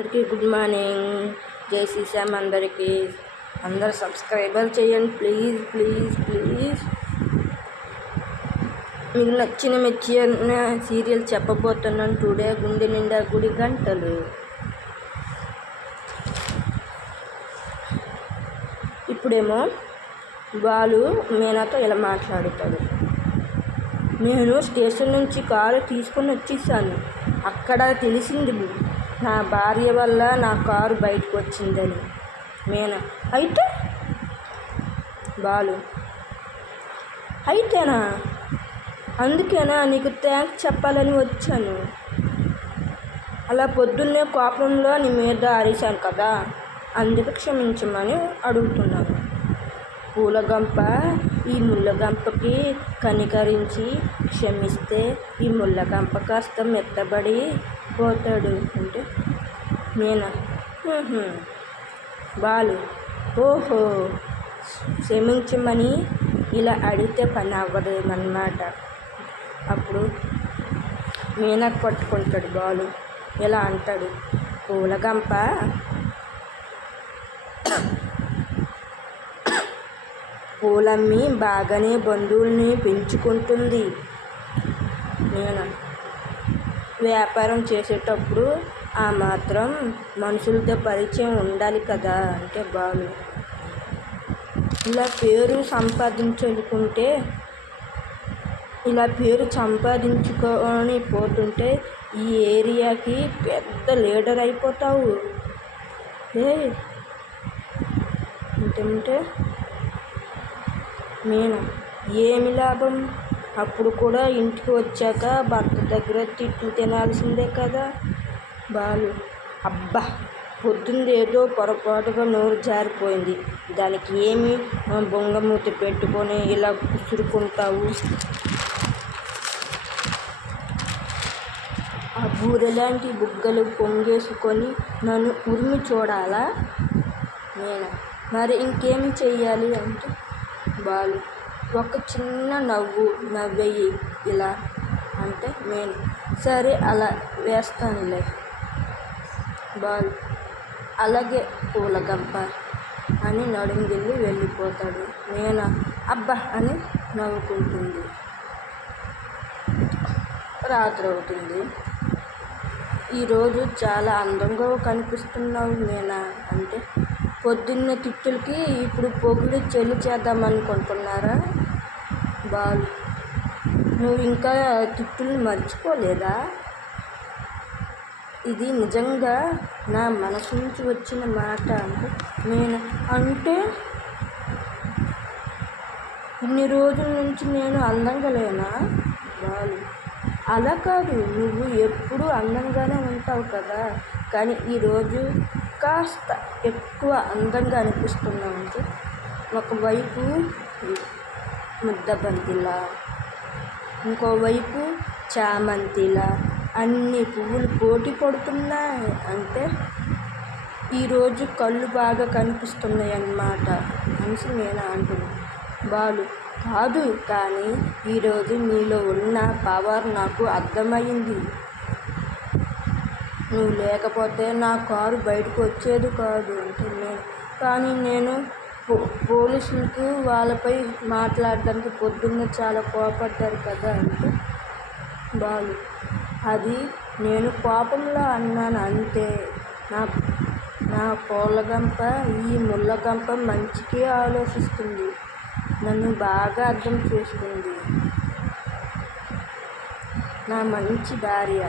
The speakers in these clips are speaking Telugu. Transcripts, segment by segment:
అందరికీ గుడ్ మార్నింగ్. జై శ్రీశామ్. అందరు సబ్స్క్రైబర్ చేయండి ప్లీజ్ ప్లీజ్ ప్లీజ్. మీకు నచ్చిన మెచ్చిన సీరియల్ చెప్పబోతున్నాను టుడే. గుండె నిండా గుడి గంటలు. ఇప్పుడేమో బాలు మీనాతో ఇలా మాట్లాడుతాడు. నేను స్టేషన్ నుంచి కారు తీసుకొని వచ్చేసాను. అక్కడ తెలిసింది నా భార్య వల్ల నా కారు బయటకు వచ్చిందని. మీనా అయితే బాలు అయితేనా? అందుకేనా నీకు థ్యాంక్స్ చెప్పాలని వచ్చాను. అలా పొద్దున్నే కోపంలో నీ మీద అరిశాను కదా, అందుకు క్షమించమని అడుగుతున్నాను. పూలగంప ఈ ముళ్ళగంపకి కనికరించి క్షమిస్తే ఈ ముళ్ళగంప కాస్త మెత్తబడి పోతాడు అంటే మీనా బాలు ఓహో క్షమించమని ఇలా అడిగితే పని అవ్వదేమన్నమాట. అప్పుడు మీనాకు పట్టుకుంటాడు బాలు. ఇలా అంటాడు, పూలగంప పూలమ్మి బాగానే బంధువుల్ని పెంచుకుంటుంది. నేను వ్యాపారం చేసేటప్పుడు ఆ మాత్రం మనుషులతో పరిచయం ఉండాలి కదా అంటే బాలు. ఇలా పేరు సంపాదించుకొని పోతుంటే ఈ ఏరియాకి పెద్ద లీడర్ అయిపోతావు. అంటే మీనా ఏమి లాభం? అప్పుడు కూడా ఇంటికి వచ్చాక భర్త దగ్గర తిట్లు తినాల్సిందే కదా. బాలు అబ్బా పొద్దుంది ఏదో పొరపాటుగా నోరు జారిపోయింది, దానికి ఏమి బొంగమూతి పెట్టుకొని ఇలా కుసురుకుంటావు? ఆ బూరెలాంటి బుగ్గలు పొంగేసుకొని నన్ను ఉరిమి చూడాలా? నేను మరి ఇంకేమి చెయ్యాలి అంటే బాలు ఒక చిన్న నవ్వెయ్యి ఇలా అంటే నేను సరే అలా వేస్తానులే. బాలు అలాగే పూలగంప అని నడుంగిల్లి వెళ్ళిపోతాడు. నేను అబ్బా అని నవ్వుకుంటుంది. రాత్రి అవుతుంది. ఈరోజు చాలా అందంగా కనిపిస్తున్నావు మీనా అంటే పొద్దున్న తిట్టులకి ఇప్పుడు పొగులు చెల్లి చేద్దామనుకుంటున్నారా? బాలు నువ్వు ఇంకా తిట్టుల్ని మర్చిపోలేదా? ఇది నిజంగా నా మనసు నుంచి వచ్చిన మాట అంటే నేను అంటే ఇన్ని రోజుల నుంచి నేను అందంగా లేనా? బాలు అలా కాదు, నువ్వు ఎప్పుడూ అందంగానే ఉంటావు కదా, కానీ ఈరోజు కాస్త ఎక్కువ అందంగా అనిపిస్తున్నావు అంటే ఒకవైపు ముద్దబంతిలా, ఇంకోవైపు చామంతిలా అన్ని పువ్వులు పోటీ పడుతున్నాయి అంటే ఈరోజు కళ్ళు బాగా కనిపిస్తున్నాయి అన్నమాట అనేసి నేను అంటున్నాను. బాలు కాదు, కానీ ఈరోజు నీలో ఉన్న పవర్ నాకు అర్థమైంది. నువ్వు లేకపోతే నా కారు బయటకు వచ్చేది కాదు అంటే కానీ నేను పోలీసులకు వాళ్ళపై మాట్లాడడానికి పొద్దున్న చాలా కోపడ్డారు కదా అంటే బాలు అది నేను కోపంలో అన్నాను అంతే. నా పూలగంప ఈ ముళ్ళగంప మంచికే ఆలోచిస్తుంది, నన్ను బాగా అర్థం చేసుకుంది, నా మంచి భార్య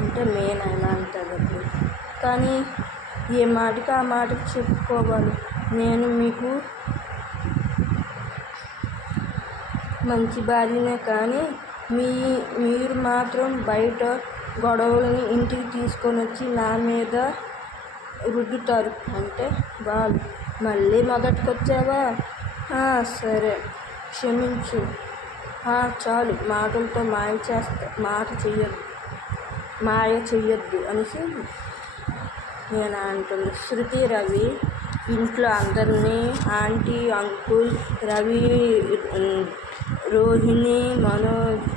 అంటే మీనా ఎలా అంటుంది. కానీ ఏ మాటకి ఆ మాటకి చెప్పుకోవాలి. నేను మీకు మంచి భార్యనే, కానీ మీరు మాత్రం బయట గొడవలని ఇంటికి తీసుకొని వచ్చి నా మీద రుద్దుతారు అంటే బాలు మళ్ళీ మొదటికి వచ్చావా? సరే క్షమించు, చాలు మాటలతో మాయ చెయ్యొద్దు అనేసి నేను అంటుంది. శృతి రవి ఇంట్లో అందరినీ ఆంటీ అంకుల్ రవి రోహిణి మనోజ్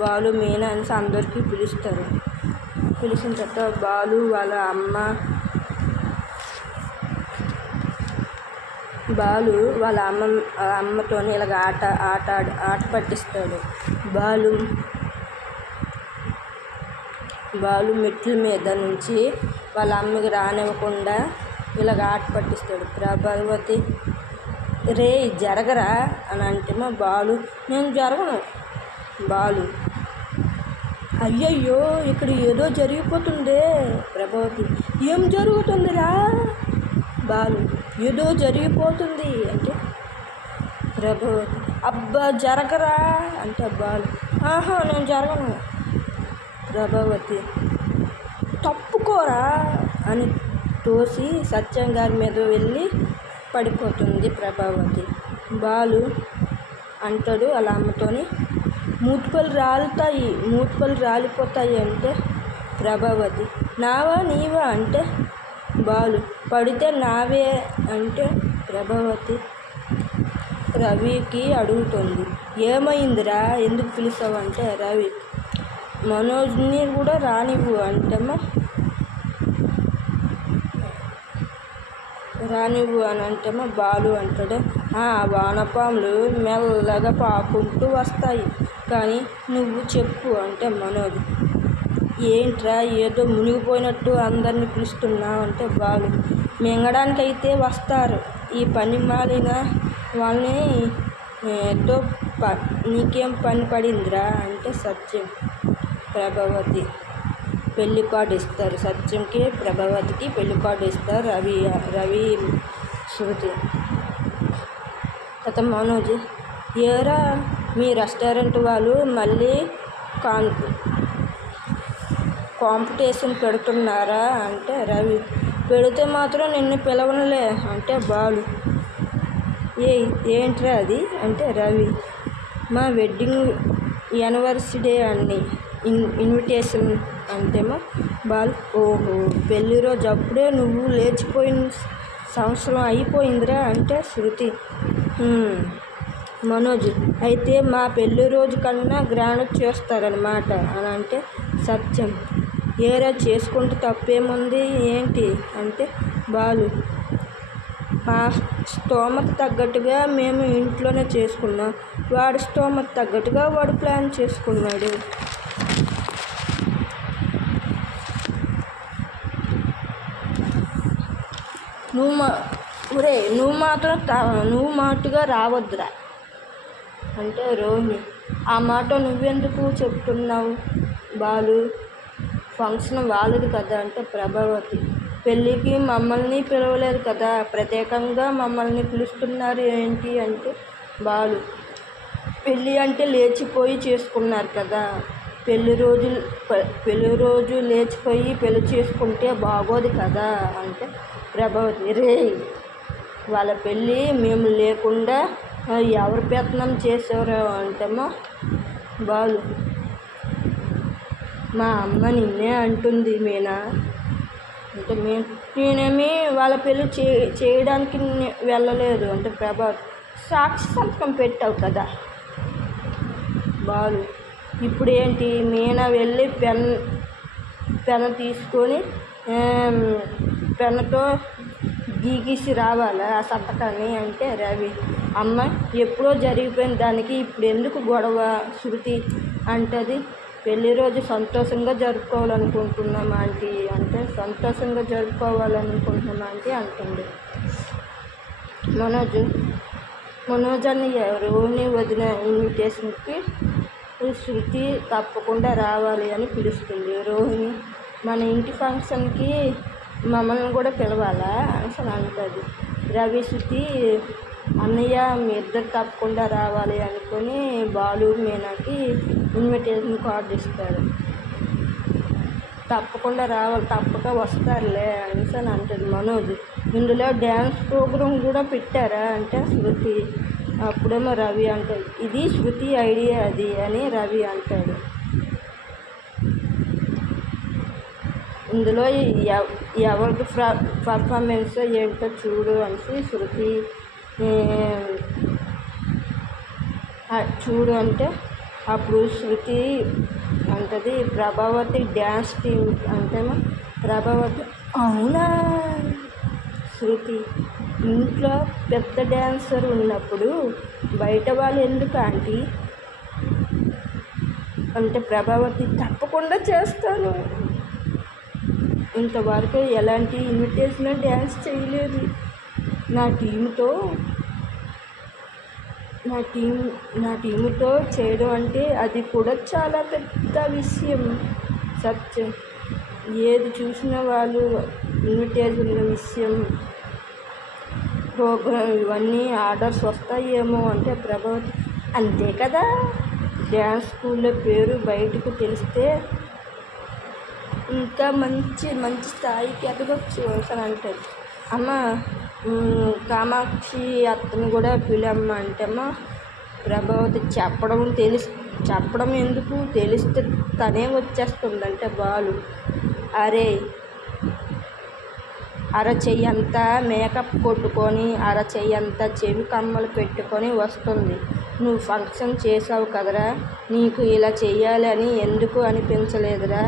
బాలు మీనా అనేసి అందరికీ పిలుస్తారు. పిలిచిన తర్వాత బాలు వాళ్ళ అమ్మతోని ఇలాగ ఆట పట్టిస్తాడు. బాలు మెట్ల మీద నుంచి వాళ్ళ అమ్మకి రానివ్వకుండా ఇలాగ ఆట పట్టిస్తాడు. ప్రభావతి రే జరగరా అని అంటేమో బాలు నేను జరగను. బాలు అయ్యయ్యో ఇక్కడ ఏదో జరిగిపోతుందే. ప్రభావతి ఏం జరుగుతుందిరా? బాలు ఏదో జరిగిపోతుంది అంటే ప్రభావతి అబ్బా జరగరా అంటే బాలు ఆహా నేను జరగను. ప్రభావతి తప్పుకోరా అని తోసి సత్యం గారి మీద వెళ్ళి పడిపోతుంది ప్రభావతి. బాలు అంటాడు అలా అమ్మతోని మూతుపళ్ళు రాలిపోతాయి అంటే ప్రభావతి నావా నీవా అంటే బాలు పడితే నావే అంటే ప్రభావతి రవికి అడుగుతుంది ఏమైందిరా ఎందుకు పిలిచావంటే రవి మనోజ్ని కూడా రానివ్వు అని అంటేమో బాలు అంటాడు వానపాములు మెల్లగా పాకుంటూ వస్తాయి కానీ నువ్వు చెప్పు అంటే మనోజ్ ఏంట్రా ఏదో మునిగిపోయినట్టు అందరినీ పిలుస్తున్నావు అంటే బాలు మింగడానికైతే వస్తారు ఈ పని మాలిన వాళ్ళని ఏదో నీకేం పని పడిందిరా అంటే సత్యం ప్రభావతి పెళ్లి కార్డు ఇస్తారు. సత్యంకి ప్రభావతికి పెళ్లి కార్డు ఇస్తారు. రవి శృతి అతను మనోజ్ ఏరా మీ రెస్టారెంట్ వాళ్ళు మళ్ళీ కాంపిటీషన్ పెడుతున్నారా అంటే రవి పెడితే మాత్రం నిన్ను పిలవనులే అంటే బాలు ఏంట్రా అది అంటే రవి మా వెడ్డింగ్ యానివర్సరీ అన్ని ఇన్విటేషన్ అంటేమో బాలు ఓహో పెళ్లి రోజు అప్పుడే నువ్వు లేచిపోయిన సంవత్సరం అయిపోయిందిరా అంటే శృతి మనోజ్ అయితే మా పెళ్లి రోజు కన్నా గ్రాండ్ చేస్తారనమాట అని అంటే సత్యం ఏరా చేసుకుంటే తప్పేముంది ఏంటి అంటే బాలు మా స్తోమత తగ్గట్టుగా మేము ఇంట్లోనే చేసుకున్నాం. వాడి స్తోమత తగ్గట్టుగా వాడు ప్లాన్ చేసుకున్నాడు. నువ్వు మాటుగా రావద్దురా అంటే రోహిణి ఆ మాట నువ్వెందుకు చెప్తున్నావు బాలు ఫంక్షన్ వాళ్ళది కదా అంటే ప్రభావతి పెళ్ళికి మమ్మల్ని పిలవలేదు కదా ప్రత్యేకంగా మమ్మల్ని పిలుస్తున్నారు ఏంటి అంటే బాలు పెళ్ళి అంటే లేచిపోయి చేసుకున్నారు కదా పెళ్లి రోజు లేచిపోయి పెళ్లి చేసుకుంటే బాగోదు కదా అంటే ప్రభావతి రే వాళ్ళ పెళ్ళి మేము లేకుండా ఎవరు ప్రయత్నం చేసేవారు అంటేమో బాలు మా అమ్మ నిన్నే అంటుంది మీనా అంటే నేనేమి వాళ్ళ పెళ్ళి చేయడానికి వెళ్ళలేదు అంటే ప్రభావతి సాక్షి సంతకం పెట్టావు కదా బాలు ఇప్పుడు ఏంటి మీనా వెళ్ళి పెన్ తీసుకొని పెన్నుతో గీసి రావాలా ఆ సంతకాన్ని అంటే రవి అమ్మ ఎప్పుడో జరిగిపోయిన దానికి ఇప్పుడు ఎందుకు గొడవ శృతి అంటది పెళ్లి రోజు సంతోషంగా జరుపుకోవాలనుకుంటున్నాం ఆంటీ అంటే సంతోషంగా జరుపుకోవాలనుకుంటున్నాం ఆంటీ అంటుంది. మనోజ్ అని రోహిణి వదిన ఇన్విటేషన్కి శృతి తప్పకుండా రావాలి అని పిలుస్తుంది. రోహిణి మన ఇంటి ఫంక్షన్కి మమ్మల్ని కూడా పిలవాలా అని అంటుంది. రవి శృతి అన్నయ్య మీ ఇద్దరు తప్పకుండా రావాలి అనుకొని బాలు మీనాకి ఇన్విటేషన్ కార్డు ఇస్తారు. తప్పకుండా రావాలి తప్పక వస్తారులే అనేసి అని అంటుంది మనోజ్. ఇందులో డ్యాన్స్ ప్రోగ్రాం కూడా పెట్టారా అంటే శృతి అప్పుడేమో రవి అంటాడు ఇది శృతి ఐడియా అది అని రవి అంటాడు. ఇందులో ఎవరికి పర్ఫార్మెన్స్ ఏంటో చూడు అనేసి శృతి చూడు అంటే అప్పుడు శృతి అంటది ప్రభావతి డ్యాన్స్ టీం అంటేమో ప్రభావతి అవునా శృతి ఇంట్లో పెద్ద డ్యాన్సర్ ఉన్నప్పుడు బయట వాళ్ళు ఎందుకు ఆంటీ అంటే ప్రభావతి తప్పకుండా చేస్తాను, ఇంతవరకు ఎలాంటి ఇన్విటేషన్ డ్యాన్స్ చేయలేదు నా టీంతో నా టీముతో చేయడం అంటే అది కూడా చాలా పెద్ద విషయం. సత్యం ఏది చూసిన వాళ్ళు ఇన్విటేషన్ల విషయం ప్రోగ్రామ్ ఇవన్నీ ఆర్డర్స్ వస్తాయేమో అంటే ప్రభావతి అంతే కదా, డ్యాన్స్ స్కూల్లో పేరు బయటకు తెలిస్తే ఇంకా మంచి మంచి స్థాయికి ఎదగొచ్చు అని అంటారు. అమ్మ కామాక్షి అత్తను కూడా పిలమ్మ అంటేమో ప్రభావతి చెప్పడం ఎందుకు, తెలిస్తే తనే వచ్చేస్తుందంటే బాలు అరచెయ్యంతా మేకప్ కొట్టుకొని అరచెయ్యంతా చెవి కమ్మలు పెట్టుకొని వస్తుంది. నువ్వు ఫంక్షన్ చేసావు కదరా, నీకు ఇలా చెయ్యాలి అని ఎందుకు అనిపించలేదురా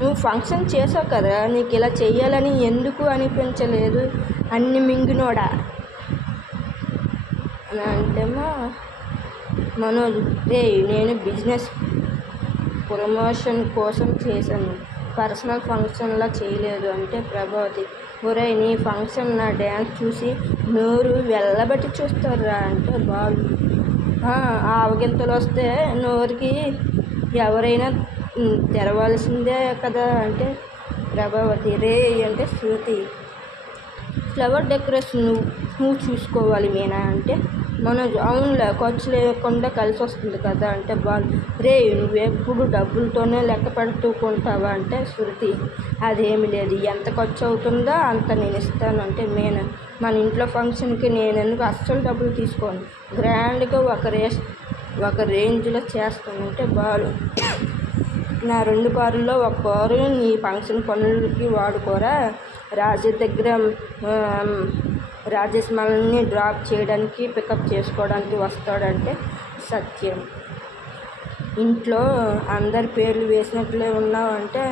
నువ్వు ఫంక్షన్ చేసావు కదరా, నీకు ఇలా చెయ్యాలని ఎందుకు అనిపించలేదు అన్ని మింగినోడా అని అంటేమో మనోజ్ నేను బిజినెస్ ప్రమోషన్ కోసం చేశాను, పర్సనల్ ఫంక్షన్లా చేయలేదు అంటే ప్రభావతి నీ ఫంక్షన్ నా డ్యాన్స్ చూసి నోరు వెళ్ళబట్టి చూస్తారా అంటే బాలు ఆవగింతలు వస్తే నోరుకి ఎవరైనా తెరవాల్సిందే కదా అంటే ప్రభావతి అంటే శృతి ఫ్లవర్ డెకరేషన్ నువ్వు చూసుకోవాలి మీనా అంటే మనోజ్ అవునులే ఖర్చు లేకుండా కలిసి వస్తుంది కదా అంటే బాలు నువ్వెప్పుడు డబ్బులతోనే లెక్క పెడుతూ కొంటావా అంటే శృతి అదేమి లేదు, ఎంత ఖర్చు అవుతుందో అంత నేను ఇస్తాను అంటే మీనా మన ఇంట్లో ఫంక్షన్కి నేను ఎందుకు అస్సలు డబ్బులు తీసుకోను, గ్రాండ్గా ఒక రేంజ్లో చేస్తాను అంటే బాలు నా 2 కారుల్లో ఒక కారు నీ ఫంక్షన్ పనులకి వాడుకోరా, రాజేష్ మనల్ని డ్రాప్ చేయడానికి పికప్ చేసుకోవడానికి వస్తాడంటే సత్యం ఇంట్లో అందరి పేర్లు వేసినట్లే ఉన్నావు అంటే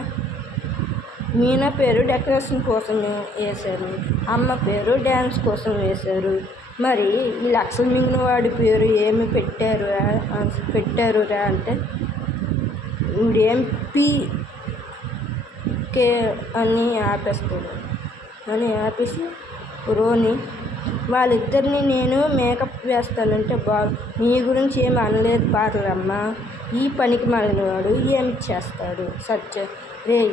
మీనా పేరు డెకరేషన్ కోసం వేశారు, అమ్మ పేరు డ్యాన్స్ కోసం వేశారు, మరి ఈ లక్షలు మింగిన వాడి పేరు ఏమి పెట్టారురా అంటే ఇవిడేం పీకే అని ఆపేసి రోని వాళ్ళిద్దరిని నేను మేకప్ వేస్తానంటే నీ గురించి ఏమి అనలేదు పార్లమ్మ, ఈ పనికి మాలినవాడు ఏమి చేస్తాడు సత్య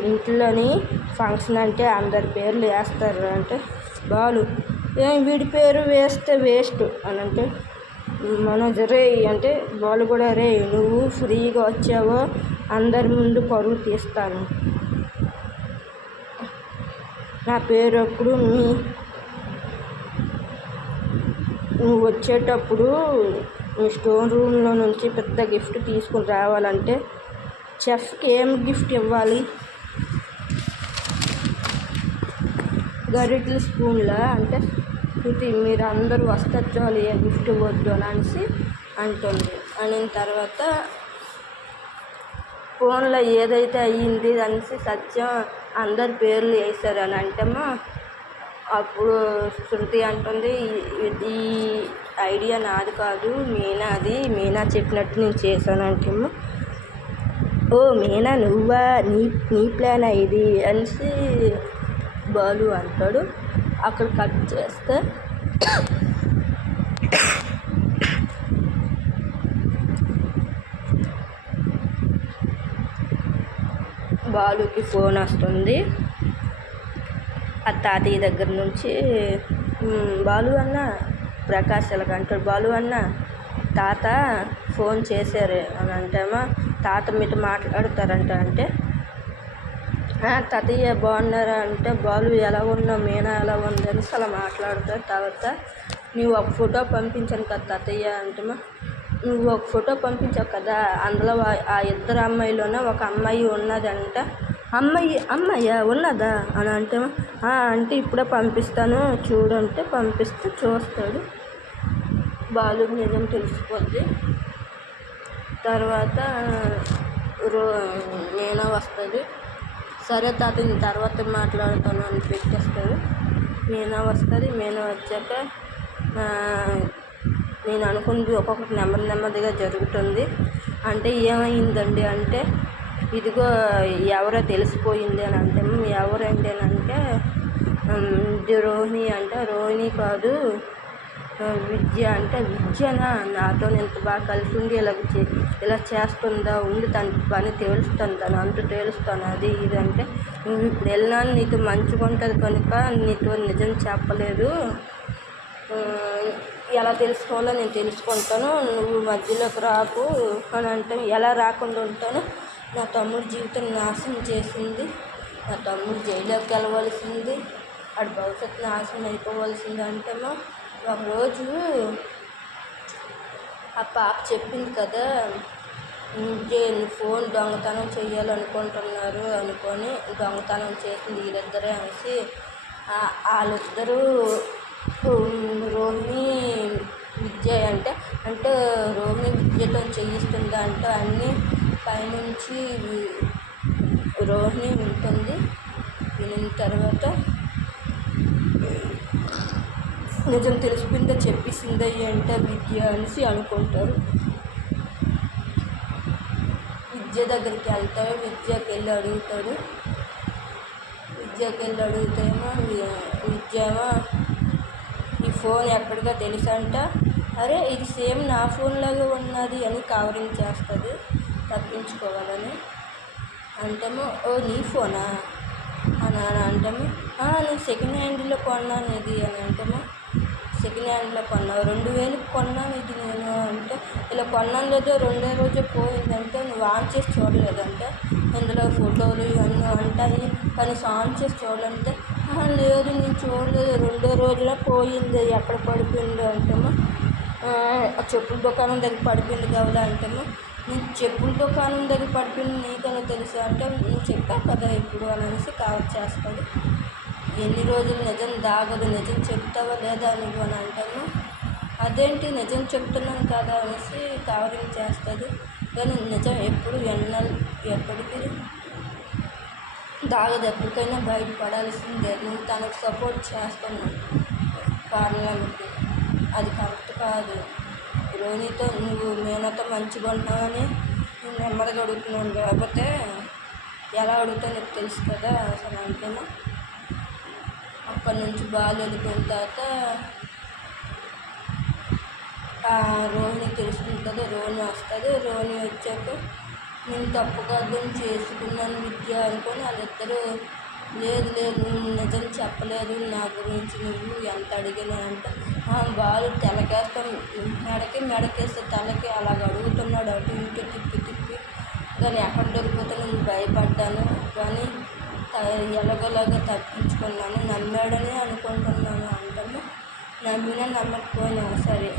ఇంట్లోని ఫంక్షన్ అంటే అందరి పేర్లు వేస్తారు అంటే బాలు వీడి పేరు వేస్తే వేస్ట్ అని అంటే మనోజ్ అంటే బాలు కూడా నువ్వు ఫ్రీగా వచ్చావో అందరి ముందు పరువు తీస్తాను, నా పేరు అప్పుడు నువ్వు వచ్చేటప్పుడు మీ స్టోర్ రూమ్లో నుంచి పెద్ద గిఫ్ట్ తీసుకుని రావాలంటే చెఫ్కి ఏం గిఫ్ట్ ఇవ్వాలి, గరిటెలు స్పూన్లా అంటే శృతి మీరు అందరూ వస్తారు చాలు ఏ గిఫ్ట్ ఇవ్వద్దు అని అంటుంది. అనిన తర్వాత ఫోన్లో ఏదైతే అయ్యింది అనేసి సత్యం అందరి పేర్లు వేశారు అని అంటేమో అప్పుడు శృతి అంటుంది ఈ ఐడియా నాది కాదు మీనాది, మీనా చెప్పినట్టు నేను చేశాను అంటేమో మీనా నువ్వా నీ ప్లాన్ ఇది అనేసి బాలు అంటాడు. అక్కడ కట్ చేస్తే బాలుకి ఫోన్ వస్తుంది ఆ తాతయ్య దగ్గర నుంచి. బాలు అన్న ప్రకాష్ ఎలాగ అంటాడు, బాలు అన్న తాత ఫోన్ చేశారు అని అంటేమో తాత మీతో మాట్లాడతారంట అంటే తాతయ్య బాగున్నారా అంటే బాలు ఎలా ఉన్నావు మీనా ఎలా ఉంది అని అలా మాట్లాడతారు. తర్వాత నువ్వు ఒక ఫోటో పంపించాను కదా తాతయ్య అంటేమో నువ్వు ఒక ఫోటో పంపించావు కదా అందులో ఆ 2 అమ్మాయిలోనే ఒక అమ్మాయి ఉన్నదంట అమ్మాయ్యా ఉన్నదా అని అంటే అంటే ఇప్పుడే పంపిస్తాను చూడంటే పంపిస్తే చూస్తాడు. బాలు నిజం తెలిసిపోద్ది. తర్వాత మీనా వస్తుంది. సరే తాత తర్వాత మాట్లాడతాను అని పెట్టేస్తాడు. మీనా వస్తుంది. మీనా వచ్చాక నేను అనుకుంది ఒక్కొక్కటి నెమ్మదిగా జరుగుతుంది. అంటే ఏమైందండి అంటే ఇదిగో ఎవరో తెలిసిపోయింది అని అంటే ఎవరండి అని అంటే రోహిణి అంటే రోహిణి కాదు విద్య అంటే విద్యనా నాతో ఎంత బాగా కలిసి ఉండి ఇలా చేస్తుందా ఉండి తన పని తేలుస్తాను తను అంటూ తేలుస్తాను అది ఇది అంటే నువ్వు ఇప్పుడు వెళ్ళినాను నీతో మంచిగా ఉంటుంది కనుక నీతో నిజం చెప్పలేదు. ఎలా తెలుసుకోవాలో నేను తెలుసుకుంటాను. నువ్వు మధ్యలోకి రాకు అని అంటే ఎలా రాకుండా ఉంటాను. నా తమ్ముడి జీవితం నాశనం చేసింది. నా తమ్ముడు జైల్లోకి వెళ్ళవలసింది. వాడి భవిష్యత్తు నాశనం అయిపోవలసింది అంటేమో ఒకరోజు ఆ పాప చెప్పింది కదా ఫోన్ దొంగతనం చేయాలనుకుంటున్నారు అనుకొని దొంగతనం చేసింది వీళ్ళిద్దరే అనేసి వాళ్ళిద్దరూ రోహిణి విద్య అంటే రోహిణి విద్యతో చేయిస్తుందా అంటే అన్నీ పైనుంచి రోహిణి ఉంటుంది. వినిన తర్వాత నిజం తెలిసిపోయిందో చెప్పేసిందా అంటే విద్య అనేసి అనుకుంటారు. విద్య దగ్గరికి వెళ్తాడు. విద్యకి వెళ్ళి అడుగుతేమో విద్యేమో ఈ ఫోన్ ఎక్కడిగా తెలుసు అంట. అరే ఇది సేమ్ నా ఫోన్లాగా ఉన్నది అని కవరింగ్ చేస్తుంది తప్పించుకోవాలని. అంటేమో ఓ నీ ఫోనా అని అంటేమో నేను సెకండ్ హ్యాండ్లో కొన్నాను ఇది అని అంటేమో సెకండ్ హ్యాండ్లో కొన్నావు 2000 కొన్నాను ఇది నేను అంటే ఇలా కొన్నాను లేదో 2వ రోజే పోయిందంటే నువ్వు ఆన్ చేసి చూడలేదంటే ఇందులో ఫోటోలు ఇవన్నీ ఉంటాయి కానీ ఆన్ చేసి చూడాలంటే లేదు నేను చూడలేదు 2వ రోజున పోయింది ఎక్కడ పడిపోయిందో అంటేమో చెప్పుల దుకాణం దగ్గర పడిపోయింది కదా అంటేమో నేను చెప్పుల దుకాణం దగ్గర పడిపోయింది నీకన్నా తెలుసు అంటే నువ్వు చెప్పావు కదా ఇప్పుడు అనేసి కవర్ చేస్తాడు. ఎన్ని రోజులు నిజం దాగదు నిజం చెప్తావా లేదా నువ్వు అని అంటాను. అదేంటి నిజం చెప్తున్నాను కదా అనేసి కవరింగ్ చేస్తుంది. కానీ నిజం ఎప్పుడు ఎప్పటికీ దాగదు. ఎప్పటికైనా బయటపడాల్సిందే. నువ్వు తనకు సపోర్ట్ చేస్తున్నావు పార్లమెంట్కి అది కరెక్ట్ కాదు. రోహిణితో నువ్వు మీనాతో మంచిగా ఉన్నావని నేను నెమ్మదిగా అడుగుతున్నాను. లేకపోతే ఎలా అడుగుతా నీకు తెలుసు కదా అసలు అంటేమో అక్కడి నుంచి బాగా వెళ్ళిపోయిన తర్వాత రోహిణి తెలుస్తుంది కదా. రోహిణి వస్తుంది. రోహిణి వచ్చాక నేను తప్పుగా అర్థం చేసుకున్నాను విద్య అనుకొని వాళ్ళిద్దరూ లేదు నిజం చెప్పలేదు నా గురించి నువ్వు ఎంత అడిగినా అంటే బాలు తెలకేస్తాం మెడకేస్తే తలకి అలాగ అడుగుతున్నాడు అటు ఇటు తిప్పి కానీ ఎక్కడ దొరికిపోతే నేను భయపడ్డాను కానీ ఎలాగోలాగా తప్పించుకున్నాను నమ్మాడని అనుకుంటున్నాను అంటాను. నమ్మినా నమ్మకపోయినా సరే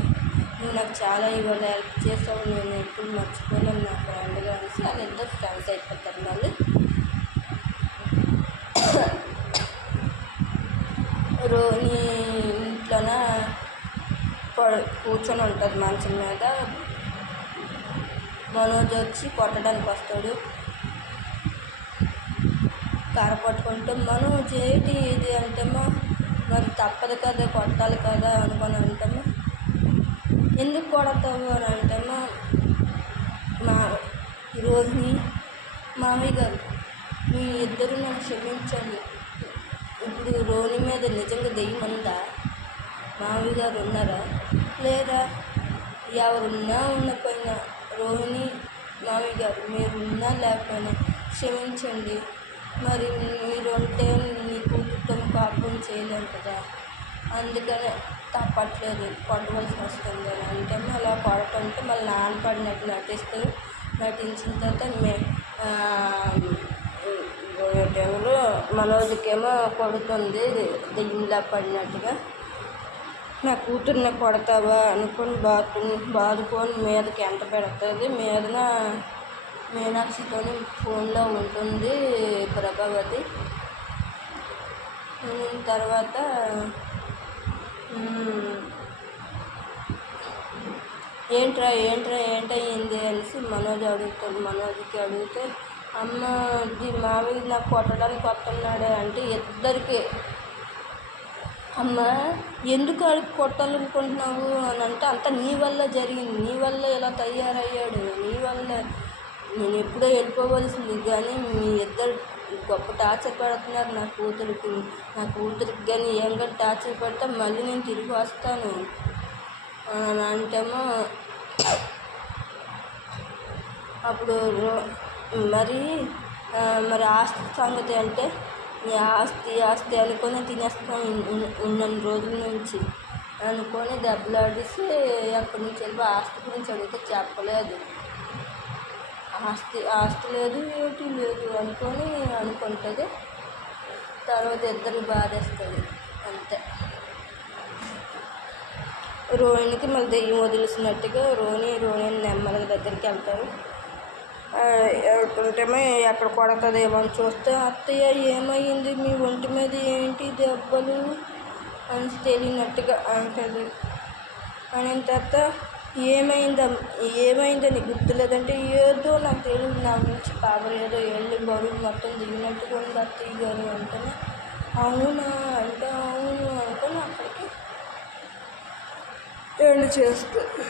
నువ్వు నాకు చాలా ఇవాళ హెల్ప్ చేసావు నేను ఎప్పుడు మర్చిపోలేను నా ఫ్రెండ్గా అనేసి వాళ్ళిద్దరు ఫ్రెండ్స్ అయిపోతారు. మళ్ళీ రోహిణి ఇంట్లోన కూర్చొని ఉంటుంది మంచం మీద. మనోజ్ వచ్చి కొట్టడానికి వస్తాడు. కర్ర పట్టుకుంటే మనోజ్ ఏంటి ఇది అంటేమో మరి తప్పదు కదా కొట్టాలి కదా అనుకొని అంటాము. ఎందుకు కొడతావు అని అంటేమో రోహిణి మామయ్య గారు మీ ఇద్దరు నన్ను క్షమించండి. ఇప్పుడు రోహిణి మీద నిజంగా దెయ్యం ఉందా? మామయ్య గారు ఉన్నారా లేదా? ఎవరున్నా ఉన్నపోయినా రోహిణి మామయ్య గారు మీరున్నా లేకపోయినా క్షమించండి. మరి మీరు ఉంటే నీ కూతురుతో కాపురం చేయలేము కదా అందుకనే తప్పట్లేదు కొట్టవలసి వస్తుంది అని అంటే అలా కొడటంటే మళ్ళీ నాన్నపడినట్టు నటించిన తర్వాత ఎవరు మనోజ్కేమో కొడుతుంది దెయ్యంలా పడినట్టుగా. నా కూతుర్ని కొడతావా అనుకొని బాదుకొని మీదకి ఎంట పెడుతుంది. మీదన మీనాక్షితోని ఫోన్లో ఉంటుంది ప్రభావతి. తర్వాత ఏంటయింది అనేసి మనోజ్కి అడిగితే, అమ్మ ఇది మామయ్య నాకు కొట్టడానికి వస్తున్నాడే అంటే ఇద్దరికి, అమ్మ ఎందుకు ఆడికి కొట్టాలనుకుంటున్నావు అని అంటే, అంతా నీ వల్ల జరిగింది, నీ వల్ల ఇలా తయారయ్యాడు, నీ వల్ల నేను ఎప్పుడో వెళ్ళిపోవలసింది, కానీ మీ ఇద్దరు గొప్ప టార్చర్ పెడుతున్నారు నా కూతురికి కానీ ఏం కానీ టార్చర్ పెడితే మళ్ళీ నేను తిరిగి వస్తాను అని అంటేమో, అప్పుడు మరి ఆస్తి సంగతి అంటే, నీ ఆస్తి అనుకొని తినేస్తాను ఉన్నన్ని రోజుల నుంచి అనుకొని దెబ్బలాడేసి అక్కడి నుంచి వెళ్ళి ఆస్తి గురించి అడిగితే చెప్పలేదు. ఆస్తి లేదు ఏటి లేదు అనుకుంటుంది. తర్వాత ఇద్దరిని బాధేస్తుంది అంతే. రోహిణికి మళ్ళీ దెయ్యం వదిలేసినట్టుగా రోహిణి నెమ్మదిగా దగ్గరికి వెళ్తారు. వెళ్తుంటేమో ఎక్కడ కొడతాదేమో అని చూస్తే, అత్తయ్య ఏమైంది మీ ఒంటి మీద ఏంటి దెబ్బలు అని తెలియనట్టుగా అంటుంది. అయిన తర్వాత ఏమైందని గుర్తులేదంటే, ఏదో నాకు తెలియదు, నా నుంచి పవర్ ఏదో వెళ్ళి బరువు మొత్తం దిగినట్టుగా ఉంది అత్తయ్య గారు అంటేనే, అవునా అంటే అవును అనుకుని అక్కడికి ఎండ్ చేస్తుంది.